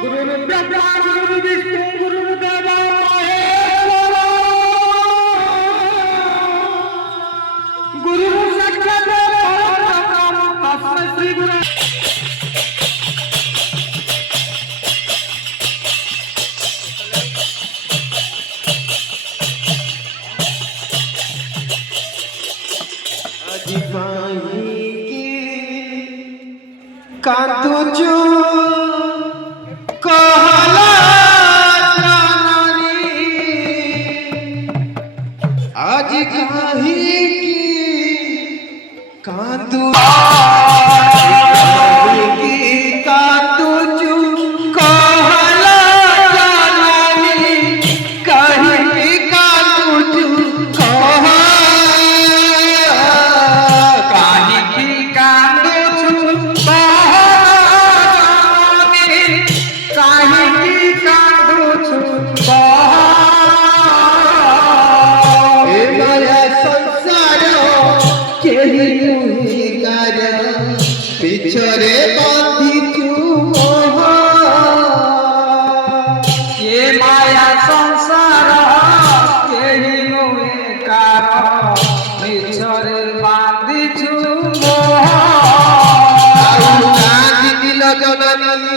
गुरुर्ब्रह्मा गुरुर्विष्णु गुरुर्देवो महेश्वरो गुरुः साक्षात् परब्रह्म तस्मै श्री गुरु कांतुचु कहला जाननी आज कहीं की कांतु कांतुचु कहला जाननी कहीं की कांतुचु पिछरे बांधिचु मोह ये माया संसार केही नुहे कार पिछरे बांधिचु मोह कांदी दिल जननी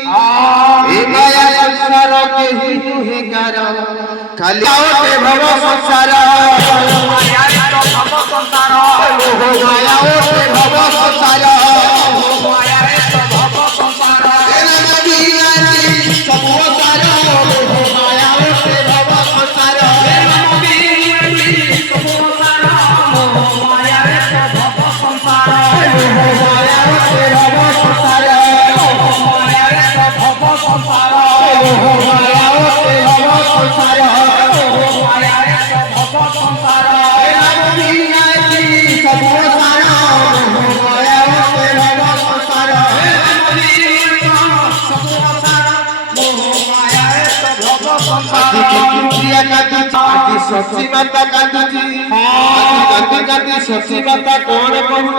ए माया संसार केही नुहे कार खाली ओटे भव संसार माया तो भव संसार माया ओटे भव संसार माया तो भव संसार एना नदी नाची सब संसार माया ओटे भव संसार एना नदी नाची सब संसार माया तो भव संसार माया ओटे भव संसार माया तो भव संसार माया ओटे भव संसार माया तो भव संसार एना नदी नाची सब संसार माया ओटे भव संसार आदि सची माता कांदुची कांदी कांदी सची माता कौन कहूँ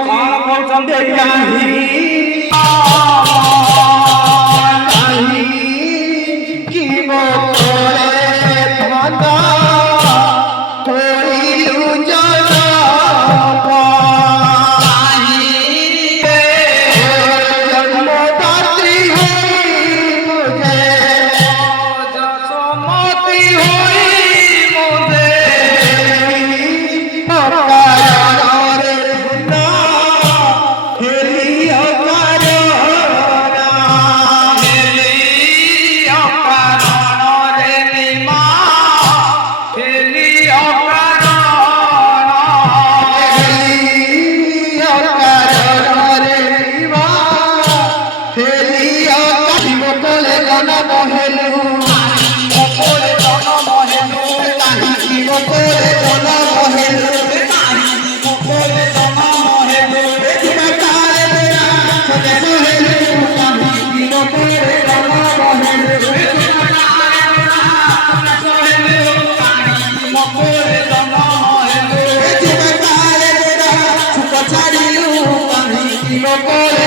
कि मोरे धन कोइलु जन्मदात्री है मुझे जसोमती होई मुझे Loco